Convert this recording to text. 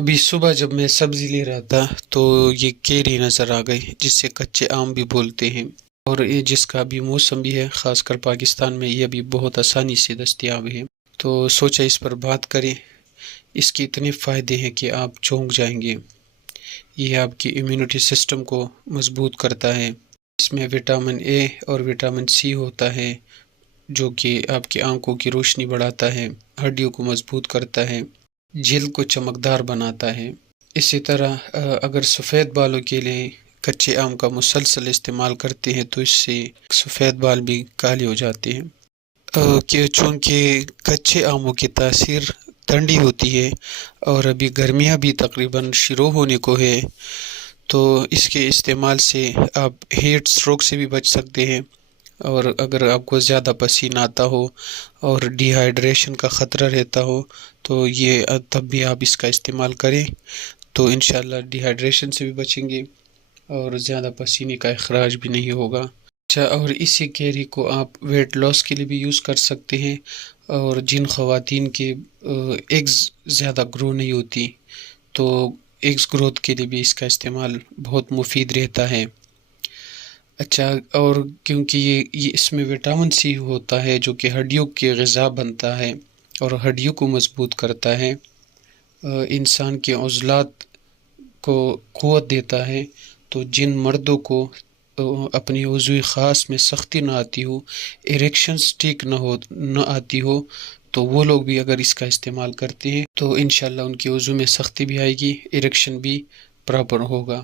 ابھی صبح جب میں سبزی لے رہا تھا تو یہ کیری نظر آ گئی، جس سے کچے آم بھی بولتے ہیں، اور یہ جس کا ابھی موسم بھی ہے، خاص کر پاکستان میں یہ ابھی بہت آسانی سے دستیاب ہے۔ تو سوچا اس پر بات کریں۔ اس کے اتنے فائدے ہیں کہ آپ چونک جائیں گے۔ یہ آپ کی امیونٹی سسٹم کو مضبوط کرتا ہے۔ اس میں وٹامن اے اور وٹامن سی ہوتا ہے، جو کہ آپ کی آنکھوں کی روشنی بڑھاتا ہے، ہڈیوں کو مضبوط کرتا ہے، جلد کو چمکدار بناتا ہے۔ اسی طرح اگر سفید بالوں کے لیے کچے آم کا مسلسل استعمال کرتے ہیں تو اس سے سفید بال بھی کالے ہو جاتے ہیں۔ کہ چونکہ کچے آموں کی تاثیر ٹھنڈی ہوتی ہے اور ابھی گرمیاں بھی تقریباً شروع ہونے کو ہے، تو اس کے استعمال سے آپ ہیٹ اسٹروک سے بھی بچ سکتے ہیں، اور اگر آپ کو زیادہ پسینہ آتا ہو اور ڈی ہائیڈریشن کا خطرہ رہتا ہو تو یہ تب بھی آپ اس کا استعمال کریں، تو انشاءاللہ ڈی ہائیڈریشن سے بھی بچیں گے اور زیادہ پسینے کا اخراج بھی نہیں ہوگا۔ اچھا، اور اسی کیری کو آپ ویٹ لاس کے لیے بھی یوز کر سکتے ہیں، اور جن خواتین کے ایگز زیادہ گرو نہیں ہوتی تو ایگز گروتھ کے لیے بھی اس کا استعمال بہت مفید رہتا ہے۔ اچھا، اور کیونکہ یہ اس میں وٹامن سی ہوتا ہے جو کہ ہڈیوں کی غذا بنتا ہے اور ہڈیوں کو مضبوط کرتا ہے، انسان کے عضلات کو قوت دیتا ہے۔ تو جن مردوں کو اپنی عضوی خاص میں سختی نہ آتی ہو، اریکشنز ٹھیک نہ آتی ہو، تو وہ لوگ بھی اگر اس کا استعمال کرتے ہیں تو انشاءاللہ ان کی عضو میں سختی بھی آئے گی، اریکشن بھی پراپر ہوگا۔